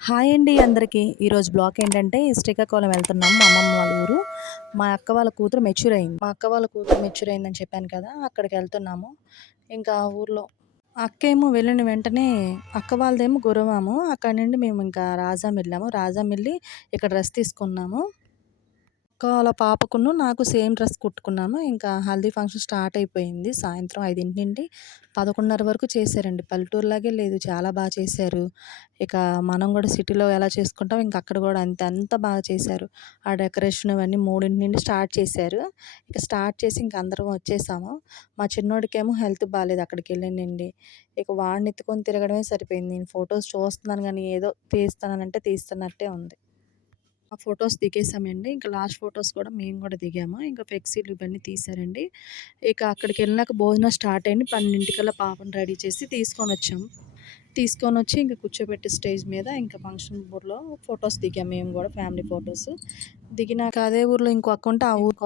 Hi అండి అందరికీ. ఈరోజు బ్లాగ్ ఏంటంటే శ్రీకాకుళం వెళ్తున్నాము మా అమ్మమ్మ వాళ్ళ ఊరు. మా అక్క వాళ్ళ కూతురు మెచ్యూర్ అయింది. మా అక్క వాళ్ళ కూతురు మెచ్యూర్ అయిందని చెప్పాను కదా! అక్కడికి వెళ్తున్నాము. ఇంకా ఆ ఊర్లో అక్కేమో వెళ్ళిన వెంటనే అక్క వాళ్ళదేమో గురవాము. అక్కడి నుండి మేము ఇంకా రాజాం వెళ్ళాము. రాజాం వెళ్ళి ఇక్కడ డ్రెస్ తీసుకున్నాము. అక్క వాళ్ళ పాపకును నాకు సేమ్ డ్రెస్ కుట్టుకున్నాము. ఇంకా హల్దీ ఫంక్షన్ స్టార్ట్ అయిపోయింది. సాయంత్రం 5 నుండి 11:30 వరకు చేశారండి. పల్లెటూరులాగే లేదు, చాలా బాగా చేశారు. ఇక మనం కూడా సిటీలో ఎలా చేసుకుంటాం ఇంక అక్కడ కూడా అంతే, అంత బాగా చేశారు. ఆ డెకరేషన్ ఇవన్నీ 3 నుండి స్టార్ట్ చేశారు. ఇక స్టార్ట్ చేసి ఇంక అందరం వచ్చేసాము. మా చిన్నోడికేమో హెల్త్ బాలేదు అక్కడికెళ్ళిన నుండి. ఇక వాడిని ఎత్తుకొని తిరగడమే సరిపోయింది. నేను ఫోటోస్ చూస్తున్నాను గానీ ఏదో తీస్తాననంటే తీస్తున్నట్టే ఉంది. ఆ ఫోటోస్ దిగేసామండి. ఇంకా లాస్ట్ ఫోటోస్ కూడా మేము కూడా దిగాము. ఇంకా ఫ్లెక్సీలు ఇవన్నీ తీశారండి. ఇక అక్కడికెళ్ళినాక భోజనం స్టార్ట్ అయింది. 12:00కల్లా పాపని రెడీ చేసి తీసుకొనొచ్చాము. తీసుకొనొచ్చి ఇంక కూర్చోబెట్టి స్టేజ్ మీద ఇంకా ఫంక్షన్ ఊర్లో ఫోటోస్ దిగాం మేము గూడా, ఫ్యామిలీ ఫోటోస్. దిగినాక అదే ఊర్లో ఇంకో అక్క ఉంటే ఆ ఊరికి